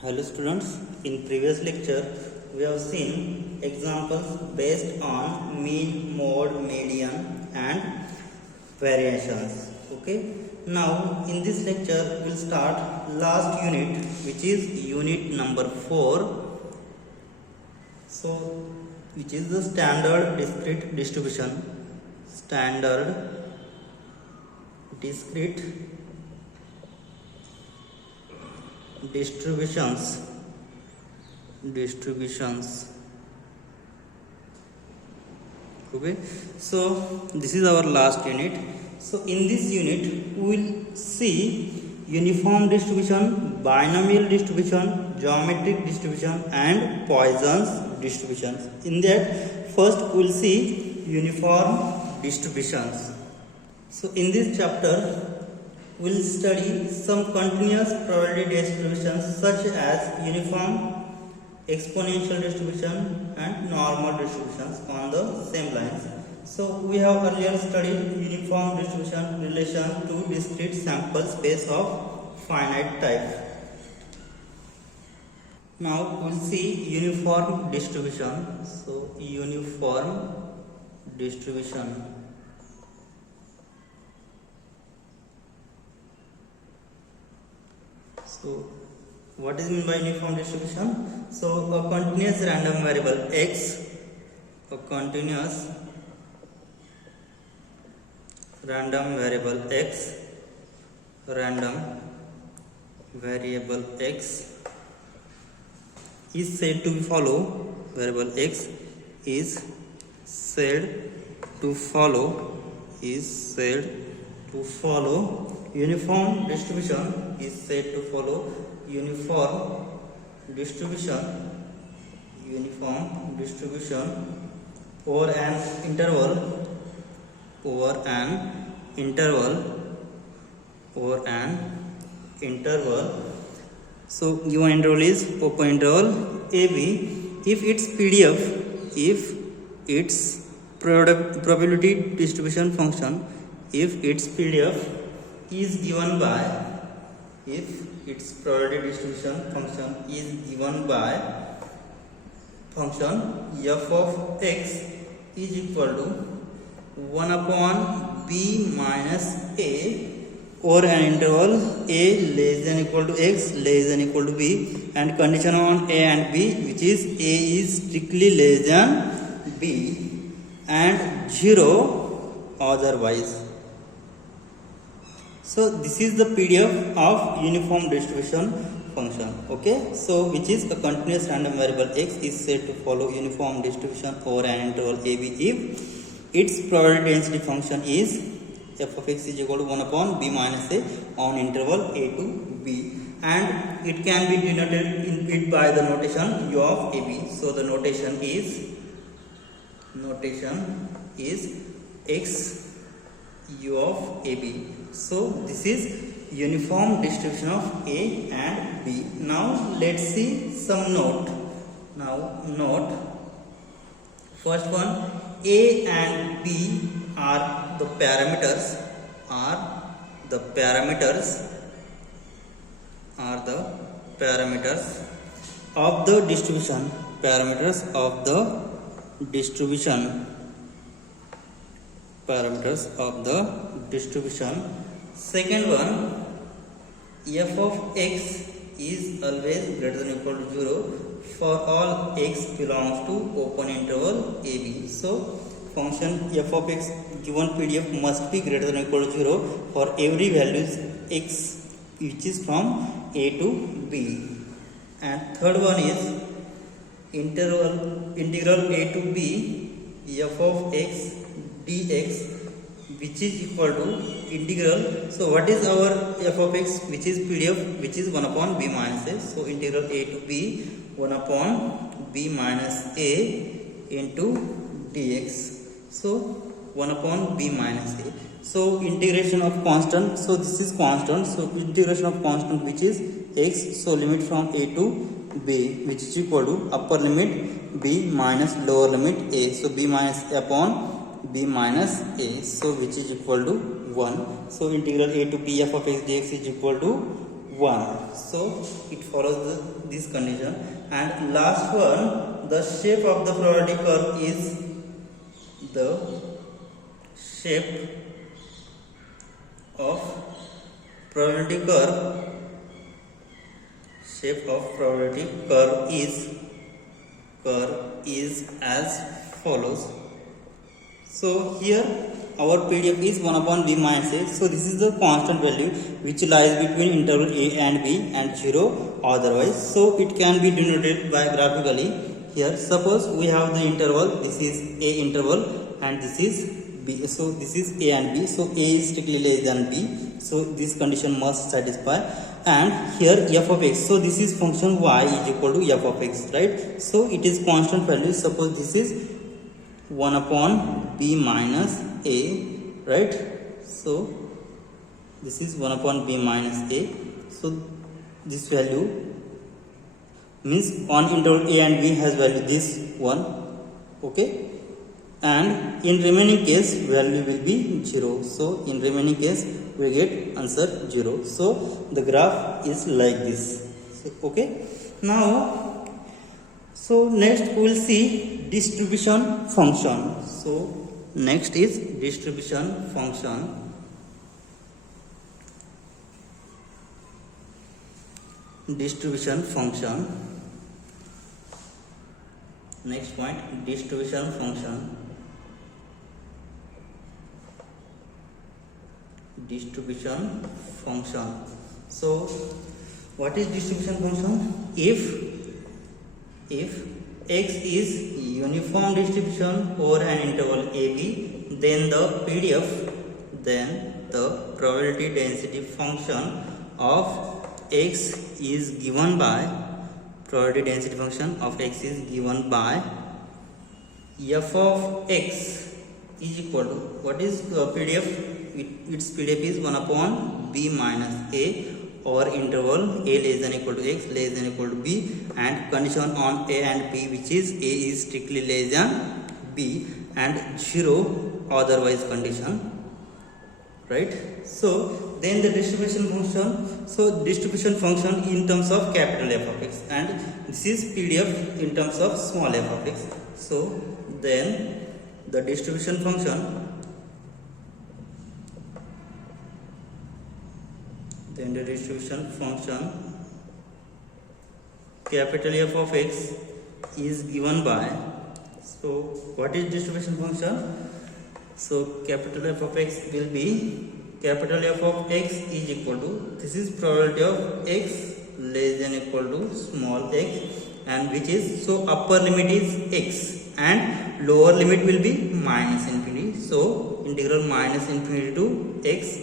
Hello students, in previous lecture we have seen examples based on mean, mode, median and variations. Okay. Now in this lecture we'll start last unit, which is unit number 4. So which is the standard discrete distribution. Standard discrete distributions. Okay, so this is our last unit. So in this unit we will see uniform distribution, binomial distribution, geometric distribution and Poisson's distributions. In that, first we will see uniform distributions. So in this chapter we will study some continuous probability distributions such as uniform, exponential distribution and normal distributions on the same lines. So we have earlier studied uniform distribution relation to discrete sample space of finite type. Now we will see uniform distribution. So uniform distribution. So what is meant by uniform distribution? So a continuous random variable x, a continuous random variable x, is said to follow, variable x is said to follow uniform distribution, is said to follow uniform distribution over an interval, So given interval is open interval AB if its probability distribution function, if its PDF is given by, if its probability distribution function is given by function f of x is equal to 1 upon b minus a or an interval a less than equal to x less than equal to b, and condition on a and b, which is a is strictly less than b and 0 otherwise. So this is the PDF of uniform distribution function. Okay, so which is a continuous random variable x is said to follow uniform distribution over an interval AB if its probability density function is f of x is equal to 1 upon b minus a on interval a to b, and it can be denoted in it by the notation u of ab. So the notation is x u of ab. So this is uniform distribution of A and B. Now let's see some note. First one, A and B are the parameters of the distribution. Second one, f of x is always greater than or equal to 0 for all x belongs to open interval AB. So function f of x given PDF must be greater than or equal to 0 for every value x which is from A to B. And third one is integral A to B f of x dx, which is equal to integral. So what is our f of x, which is PDF, which is 1 upon b minus a. So integral a to b 1 upon b minus a into dx. So 1 upon b minus a. So integration of constant. So this is constant. So integration of constant, which is x. So limit from a to b, which is equal to upper limit b minus lower limit a. So b minus a upon b minus a, so which is equal to 1. So integral a to b f of x dx is equal to 1. So it follows this condition. And last one, the shape of the probability curve is the shape of probability curve. Shape of probability curve is as follows. So here our PDF is 1 upon b minus a. So this is the constant value which lies between interval a and b and 0 otherwise. So it can be denoted by graphically. Here suppose we have the interval, this is a interval and this is b. So this is a and b. So a is strictly less than b. So this condition must satisfy. And here f of x. So this is function y is equal to f of x, right? So it is constant value. Suppose this is 1 upon b minus a, right? So this is 1 upon b minus a. So this value means on interval a and b has value this one, okay? And in remaining case value will be 0. So in remaining case we get answer 0. So the graph is like this. So, okay. Now, so next we will see distribution function. So next is distribution function. Distribution function. Next point, distribution function. Distribution function. So what is distribution function? If x is uniform distribution over an interval AB, then the probability density function of x is given by f of x is equal to, what is PDF? Its PDF is 1 upon b minus a over interval a less than equal to x less than equal to b, and condition on a and b, which is a is strictly less than b and 0 otherwise condition, right? So then the distribution function. So distribution function in terms of capital F of x, and this is PDF in terms of small f of x. So then the distribution function, capital F of x is given by, so what is distribution function? So capital F of x will be, capital F of x is equal to, this is probability of x less than equal to small x, and which is, so upper limit is x and lower limit will be minus infinity. So integral minus infinity to x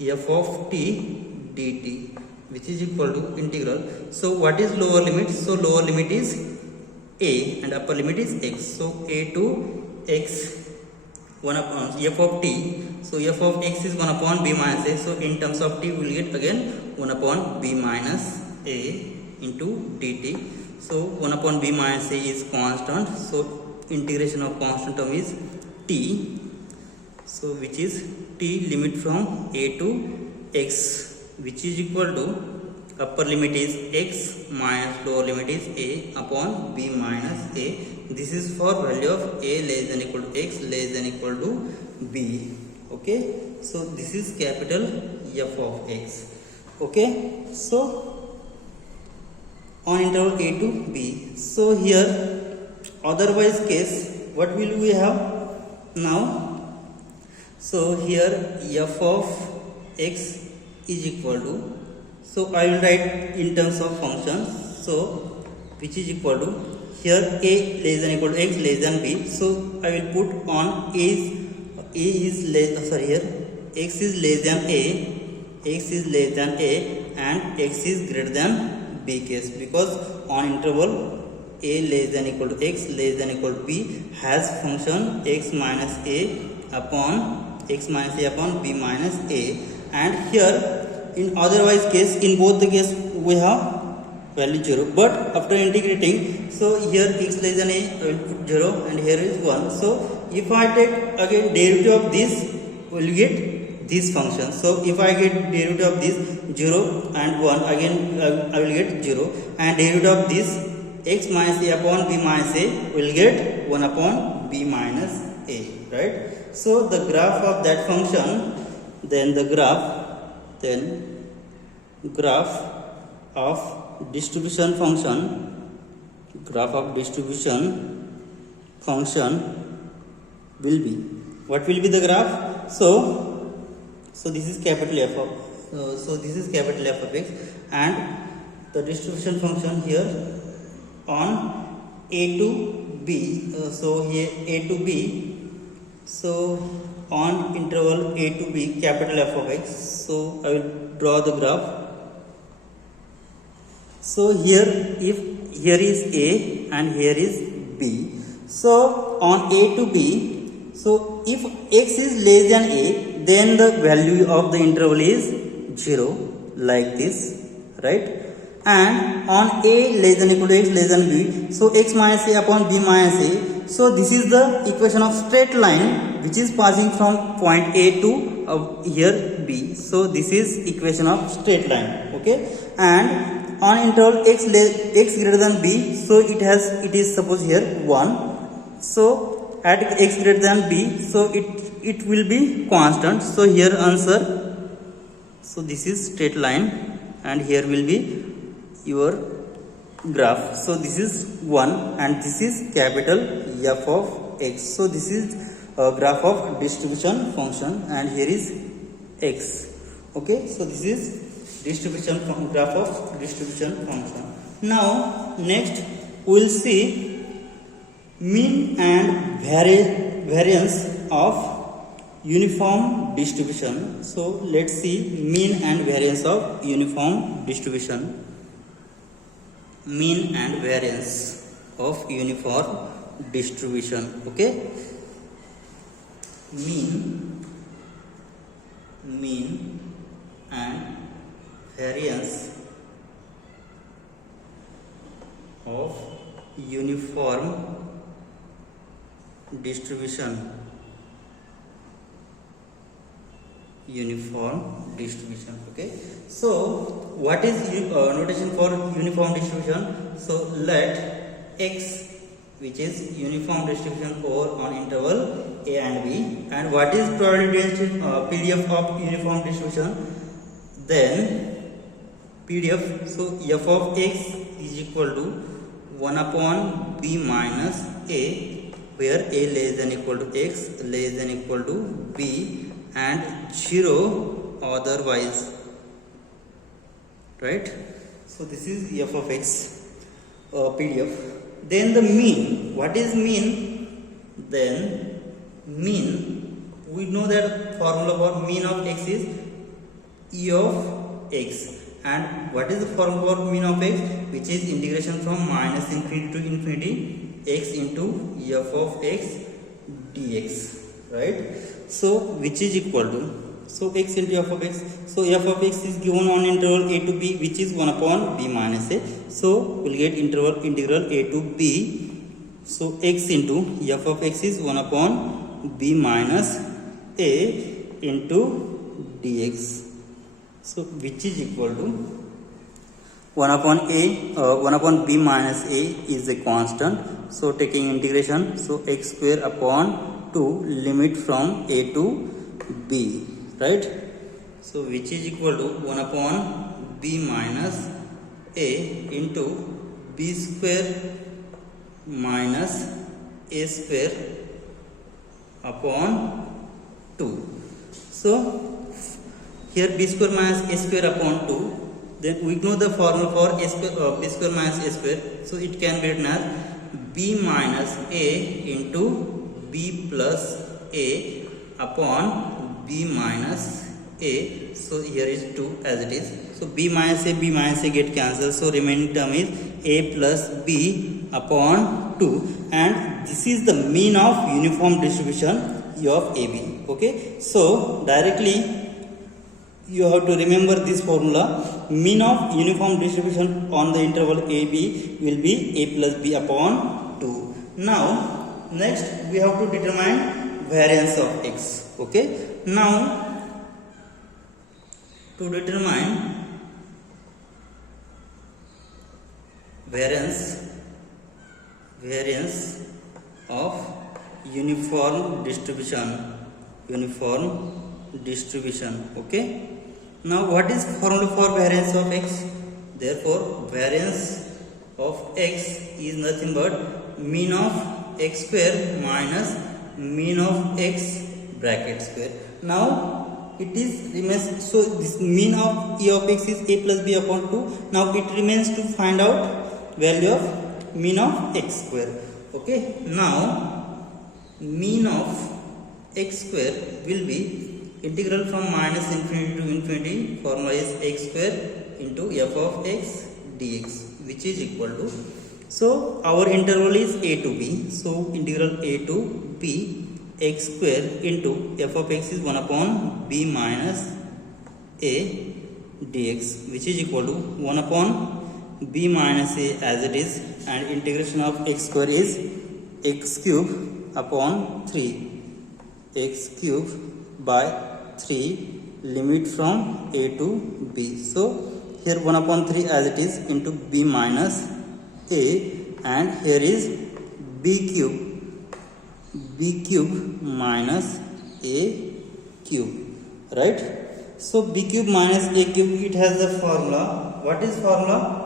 f of t dt, which is equal to integral. So what is lower limit? So lower limit is a and upper limit is x. So a to x 1 upon f of t. So f of x is 1 upon b minus a. So in terms of t we will get again 1 upon b minus a into dt. So 1 upon b minus a is constant. So integration of constant term is t. So which is t limit from a to x, which is equal to upper limit is x minus lower limit is a upon b minus a. This is for value of a less than equal to x less than equal to b. Okay, so this is capital F of x. Okay, so on interval a to b. So here otherwise case, what will we have now? So here f of x is equal to, so I will write in terms of functions, so which is equal to, here a less than equal to x less than b. So I will put on here x is less than a and x is greater than b case, because on interval a less than equal to x less than equal to b has function x minus a upon b minus a. And here in otherwise case, in both the case we have value 0, but after integrating, so here x less than a I will put 0 and here is 1. So if I take again derivative of this, we will get this function. So if I get derivative of this 0 and 1, again I will get 0, and derivative of this x minus a upon b minus a will get 1 upon b minus a, right? So the graph of that function, then graph of distribution function will be, what will be the graph? So this is capital F of this is capital F of x, and the distribution function here on a to b, so here a to b, so on interval a to b, capital F of x. So I will draw the graph. So here, if here is a and here is b, so on a to b, so if x is less than a, then the value of the interval is 0, like this, right? And on a less than equal to x less than b, so x minus a upon b minus a, so this is the equation of straight line which is passing from point a to here b. So this is equation of straight line, okay? And on interval x greater than b, so it is suppose here 1. So at x greater than b, so it will be constant. So here answer, so this is straight line, and here will be your graph. So this is 1 and this is capital F of x. So this is a graph of distribution function, and here is x, okay? So this is graph of distribution function. Now next we will see mean and variance of uniform distribution. So let's see mean and variance of uniform distribution. Mean and variance of uniform distribution, okay? Mean and variance of uniform distribution. Okay? So what is notation for uniform distribution? So let x, which is uniform distribution over on interval a and b, and what is probability density PDF of uniform distribution? Then PDF, so f of x is equal to 1 upon b minus a, where a less than equal to x, less than equal to b, and 0 otherwise, right? So this is f of x PDF. Then the mean, what is mean? Then mean, we know that formula for mean of x is e of x, and what is the formula for mean of x? Which is integration from minus infinity to infinity x into f of x dx, right? So which is equal to, so x into f of x, so f of x is given on interval a to b, which is 1 upon b minus a, so we'll get integral a to b, so x into f of x is 1 upon b minus a into dx, so which is equal to 1 upon b minus a is a constant, so taking integration, so x square upon 2 limit from a to b, right? So which is equal to 1 upon b minus a into b square minus a square upon 2. So here b square minus a square upon 2, then we know the formula for b square minus a square, so it can be written as b minus a into b plus a upon b minus a, so here is 2 as it is, so b minus a get cancelled, so remaining term is a plus b upon 2, and this is the mean of uniform distribution of AB, okay? So directly you have to remember this formula, mean of uniform distribution on the interval AB will be a plus b upon 2. Now next we have to determine variance of x, okay? Now to determine variance of uniform distribution. Okay, now what is formula for variance of x? Therefore variance of x is nothing but mean of x square minus mean of x bracket square. Now it is remains, so this mean of e of x is a plus b upon 2. Now it remains to find out value of mean of x square. Okay, now mean of x square will be integral from minus infinity to infinity. Formula is x square into f of x dx, which is equal to, so our interval is a to b, so integral a to b x square into f of x is 1 upon b minus a dx, which is equal to 1 upon b minus a as it is, and integration of x square is x cube upon 3, x cube by 3, limit from a to b. So here 1 upon 3 as it is into b minus a, and here is b cube minus a cube, right? So b cube minus a cube, it has the formula. What is formula?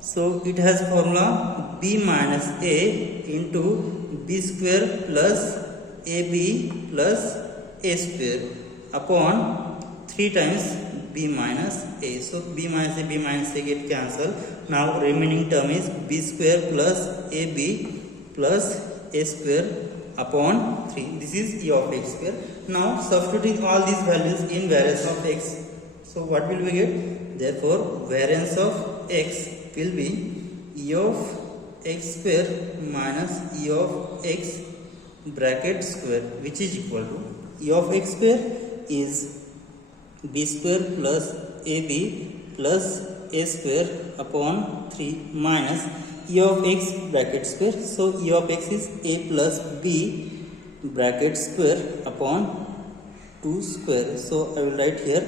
So it has formula b minus a into b square plus ab plus a square upon 3 times b minus a. So b minus a get cancelled. Now remaining term is b square plus ab plus a square upon 3. This is e of x square. Now substituting all these values in variance of x, so what will we get? Therefore variance of x will be e of x square minus e of x bracket square, which is equal to e of x square is b square plus ab plus a square upon 3 minus e of x bracket square. So e of x is a plus b bracket square upon 2 square. So I will write here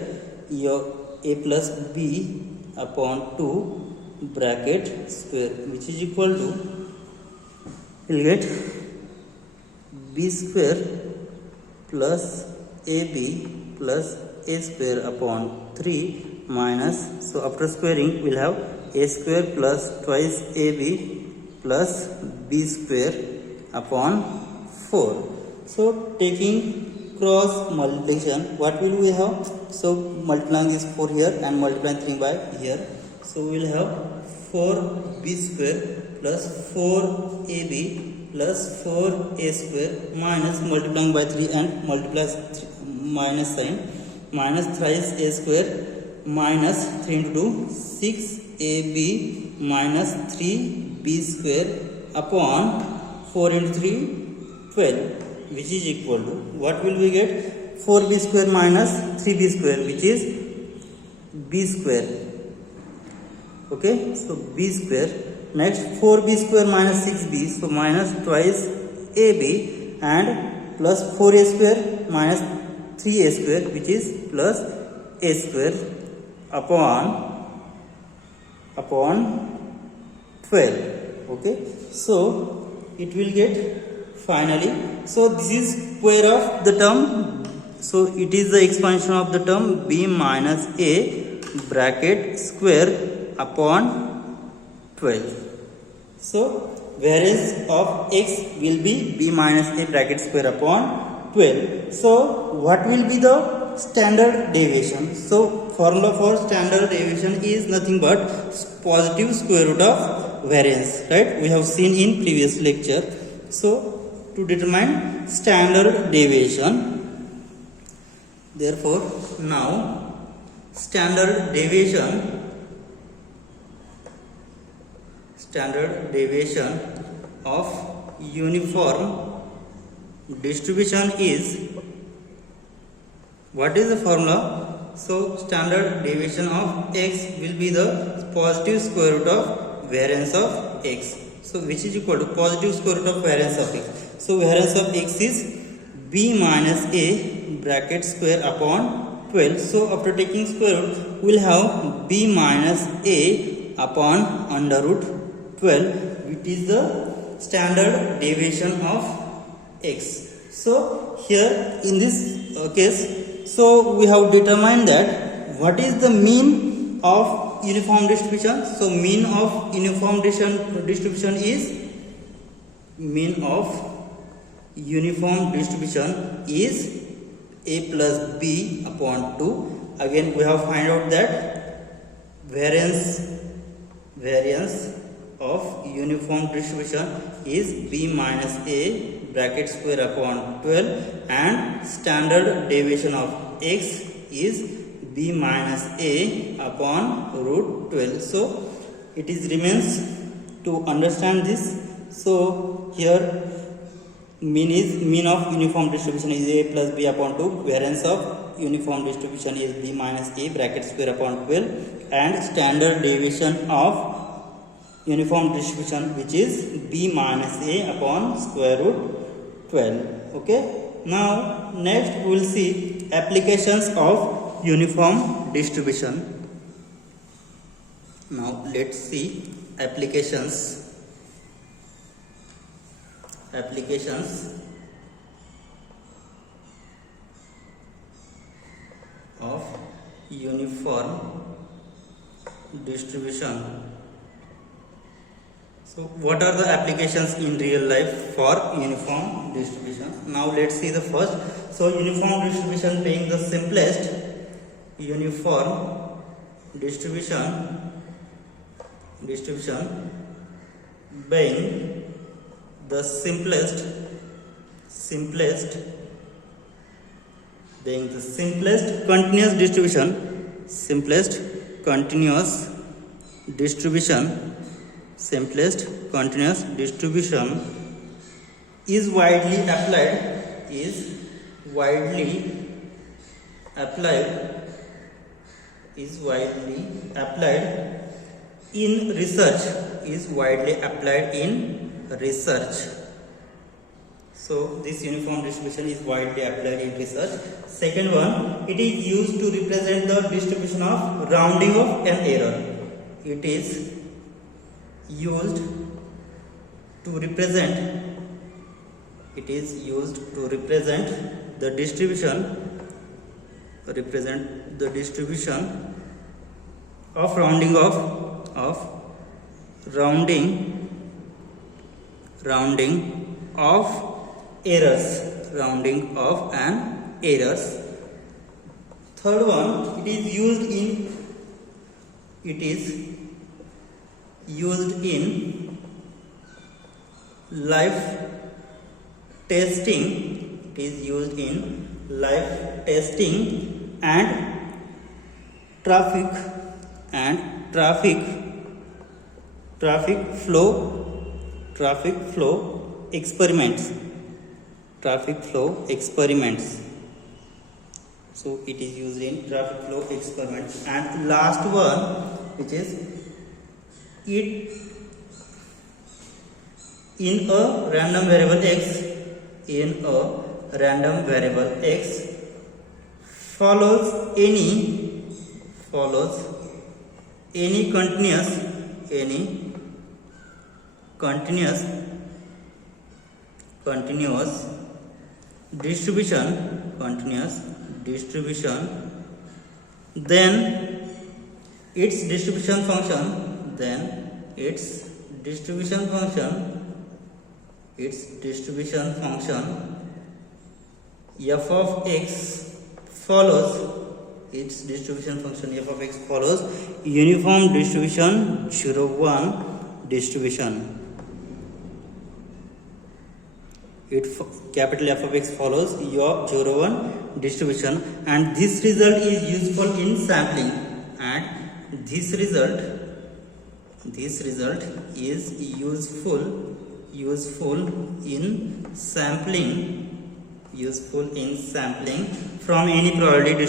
e of a plus b upon 2 bracket square, which is equal to, we'll get b square plus ab plus a square upon 3 minus, so after squaring we'll have a square plus twice ab plus b square upon 4. So taking cross multiplication, what will we have? So multiplying this 4 here and multiplying 3 by here, so we will have 4b square plus 4ab plus 4a square minus multiplying by 3 and multiplies minus sign, minus thrice a square minus 3 into 2 6ab minus 3b square upon 4 into 3 12, which is equal to, what will we get? 4b square minus 3b square, which is b square. Okay, so b square. Next 4b square minus 6b, so minus twice ab and plus 4a square minus 3a square, which is plus a square upon 12. Okay, so it will get finally, so this is square of the term, so it is the expansion of the term b minus a bracket square upon 12. So variance of x will be b minus a bracket square upon 12. So what will be the standard deviation? So formula for standard deviation is nothing but positive square root of variance, right? We have seen in previous lecture. So to determine standard deviation, therefore now standard deviation of uniform distribution is, what is the formula? So standard deviation of x will be the positive square root of variance of x, so which is equal to positive square root of variance of x. So variance of x is b minus a bracket square upon 12. So after taking square root, we will have b minus a upon under root 12, which is the standard deviation of x. So here in this case, so we have determined that what is the mean of uniform distribution. So mean of uniform distribution is a plus b upon 2. Again we have find out that variance of uniform distribution is b minus a bracket square upon 12, and standard deviation of x is b minus a upon root 12. So it is remains to understand this. So here mean of uniform distribution is a plus b upon 2, variance of uniform distribution is b minus a bracket square upon 12, and standard deviation of uniform distribution which is b minus a upon square root 12. Okay, now next we will see applications of uniform distribution. Now let's see applications of uniform distribution. So what are the applications in real life for uniform distribution? Now let's see the first. So uniform distribution being the simplest, uniform distribution being the simplest continuous distribution is widely applied in research. So this uniform distribution is widely applied in research. Second one, it is used to represent the distribution of rounding of an error. It is used to represent the distribution of rounding of an errors. Third one, it is used in life testing. And traffic flow experiments. So it is used in traffic flow experiments. And last one, which is it in a random variable x follows any continuous distribution, then its distribution function f of x follows uniform distribution 0-1 distribution. Capital F of x follows your 0-1 distribution, and this result is useful in sampling, and this result is useful in sampling from any probability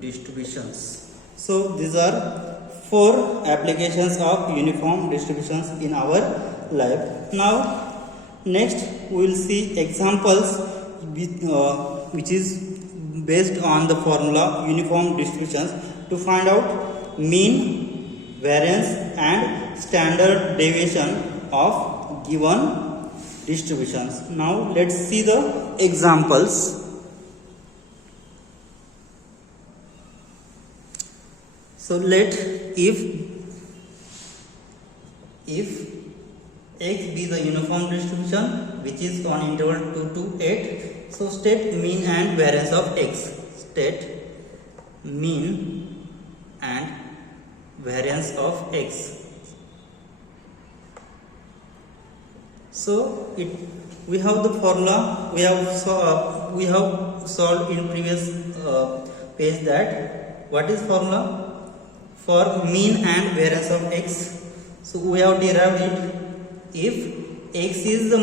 distributions So these are four applications of uniform distributions in our life. Now next we will see examples which is based on the formula uniform distributions to find out mean, variance and standard deviation of given distributions. Now let's see the examples. So let if x be the uniform distribution which is on interval 2 to 8, so state mean and variance of x. State mean and variance of x. So we have the formula we have solved in previous page. That what is formula for mean and variance of x? So we have derived it. If x is the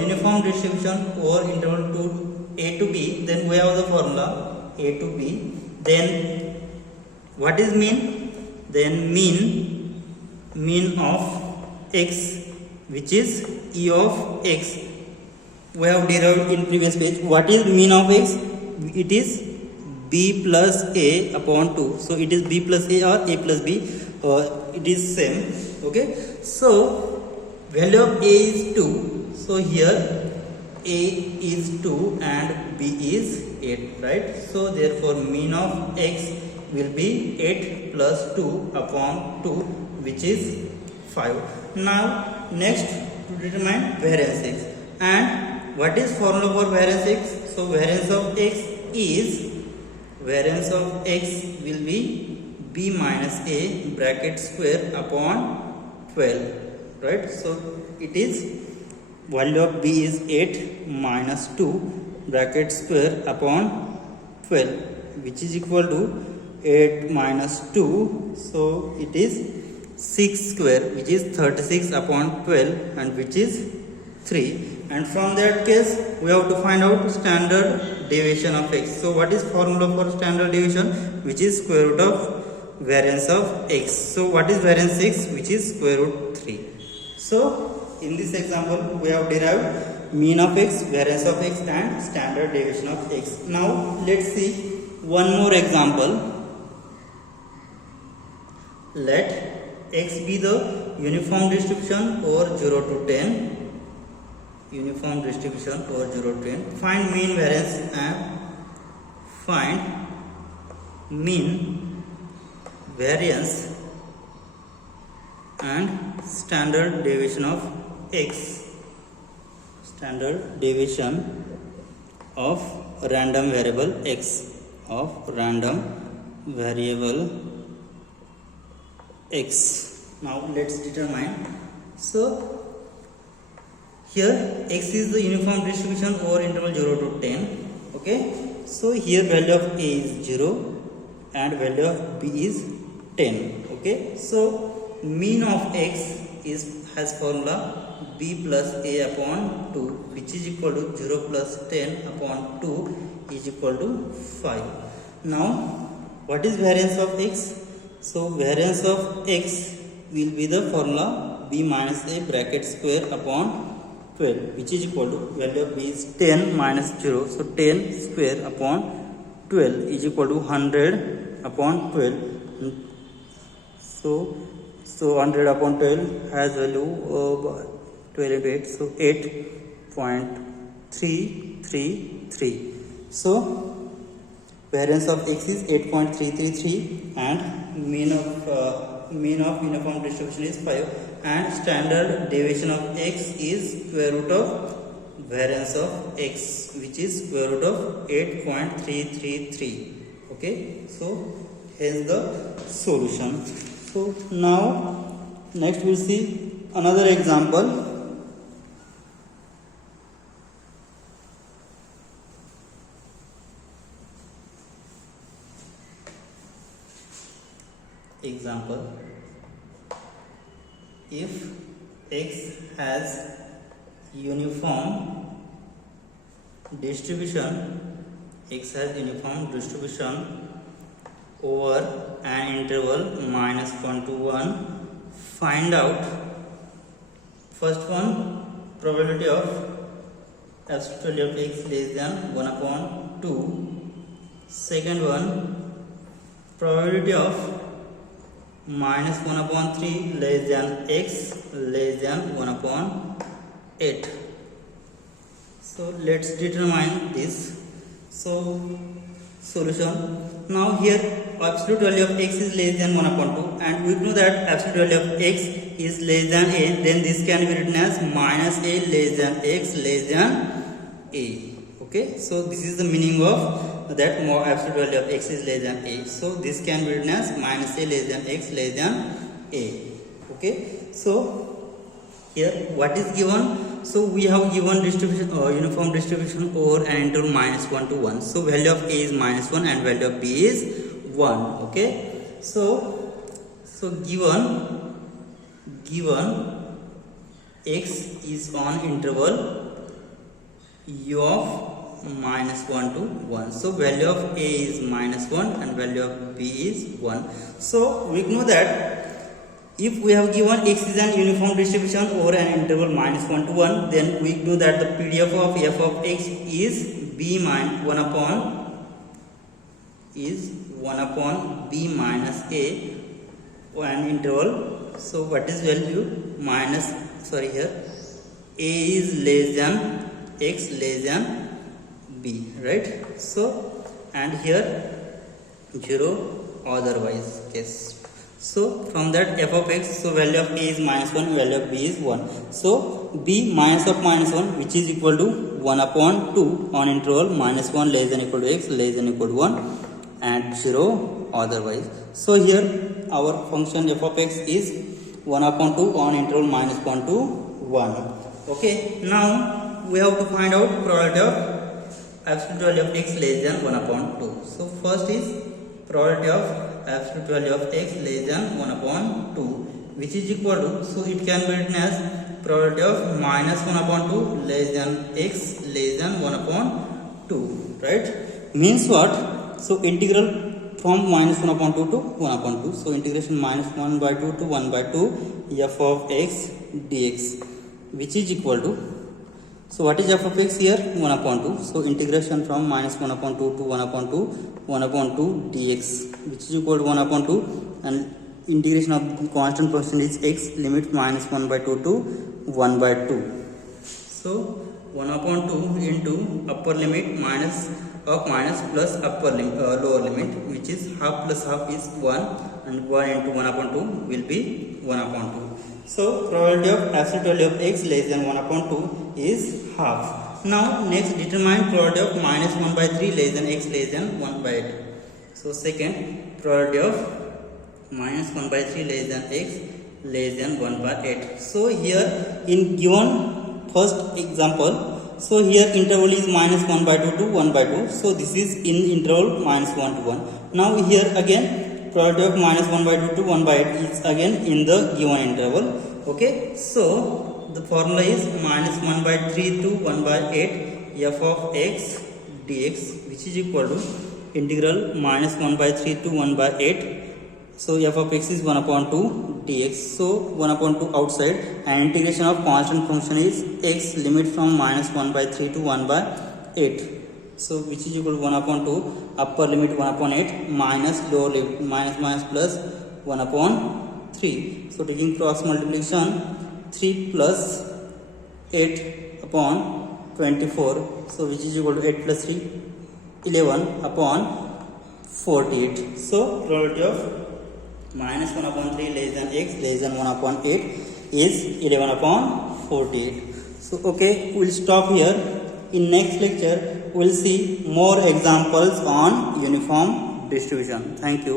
uniform distribution over interval to a to b, then we have the formula a to b. Then what is mean? Then mean of x, which is e of x, we have derived in previous page. What is mean of x? It is b plus a upon 2. So it is b plus a or a plus b, it is same. Okay, so value of a is 2. So here a is 2 and b is 8, right? So therefore mean of x will be 8 plus 2 upon 2, which is 5. Now next to determine variance x. And what is formula for variance x? So variance of x will be b minus a bracket square upon 12, right? So it is value of b is 8 minus 2 bracket square upon 12, which is equal to 8 minus 2. So it is 6 square, which is 36 upon 12, and which is 3. And from that case we have to find out standard deviation of x. So what is formula for standard deviation? Which is square root of variance of x. So what is variance x? Which is square root 3. So in this example we have derived mean of x, variance of x and standard deviation of x. Now let's see one more example. Let x be the uniform distribution over 0 to 10. Uniform distribution over 0 to 10. Find mean, variance and find mean, variance and standard deviation of x. Standard deviation of random variable x. Of random variable x. Now let's determine. So here x is the uniform distribution over interval 0 to 10. Okay, so here value of a is 0 and value of b is 10. Okay, so mean of x has formula b plus a upon 2, which is equal to 0 plus 10 upon 2 is equal to 5. Now what is variance of x? So variance of x will be the formula b minus a bracket square upon 12, which is equal to value of b is 10 minus 0. So 10 square upon 12 is equal to 100 upon 12. So 100 upon 12 has value of 12 into 8. So 8.333. So variance of x is 8.333 and mean of uniform distribution is 5. And standard deviation of x is square root of variance of x, which is square root of 8.333. Okay, so hence the solution. So now next we'll see another example. If x has uniform distribution over an interval -1 to 1. Find out first one, probability of absolute value of x less than 1 upon 2. Second one, probability of -1 upon 3 less than x less than 1 upon 8. So let's determine this. So solution. Now here absolute value of x is less than 1 upon 2, and we know that absolute value of x is less than a, then this can be written as minus a less than x less than a. Okay, so this is the meaning of that more absolute value of x is less than a. So this can be written as minus a less than x less than a. Okay, so here what is given? So we have given distribution uniform distribution over an interval -1 to 1. So value of a is -1 and value of b is 1. Okay, so given x is on interval u of -1 to 1. So value of a is -1 and value of b is 1. So we know that if we have given x is an uniform distribution over an interval -1 to 1, then we know that the PDF of f of x is 1 upon b minus a an interval. So what is value? Here a is less than x less than b, right? So and here 0 otherwise case. So from that f of x, so value of a is -1, value of b is 1. So b minus of -1, which is equal to 1 upon 2 on interval -1 less than equal to x less than equal to 1 and 0 otherwise. So here our function f of x is 1 upon 2 on interval -1 to 1. Okay, now we have to find out probability of absolute value of x less than 1 upon 2. So first is probability of absolute value of x less than 1 upon 2, which is equal to, so it can be written as probability of -1 upon 2 less than x less than 1 upon 2, right? Means what? So integral from -1 upon 2 to 1 upon 2. So integration -1 by 2 to 1 by 2 f of x dx, which is equal to, so what is f of x here? 1 upon 2. So integration from -1 upon 2 to 1 upon 2, 1 upon 2 dx, which is equal to 1 upon 2, and integration of constant function is x, limit -1 by 2 to 1 by 2. So 1 upon 2 into upper limit minus plus upper limit, lower limit, which is half plus half is 1, and 1 into 1 upon 2 will be 1 upon 2. So probability of absolute value of x less than 1 upon 2 is half. Now next determine probability of -1 by 3 less than x less than 1 by 8. So second, probability of -1 by 3 less than x less than 1 by 8. So here in given first example, so here interval is -1 by 2 to 1 by 2. So this is in interval -1 to 1. Now here again probability of -1 by 2 to 1 by 8 is again in the given interval. Okay, so the formula is -1 by 3 to 1 by 8 f of x dx, which is equal to integral -1 by 3 to 1 by 8. So f of x is 1 upon 2 dx. So 1 upon 2 outside, and integration of constant function is x, limit from -1 by 3 to 1 by 8. So which is equal to 1 upon 2, upper limit 1 upon 8 minus lower limit minus plus 1 upon 3. So taking cross multiplication, 3 plus 8 upon 24. So which is equal to 8 plus 3, 11 upon 48. So probability of -1 upon 3 less than x less than 1 upon 8 is 11 upon 48. So okay, we'll stop here. In next lecture we'll see more examples on uniform distribution. Thank you.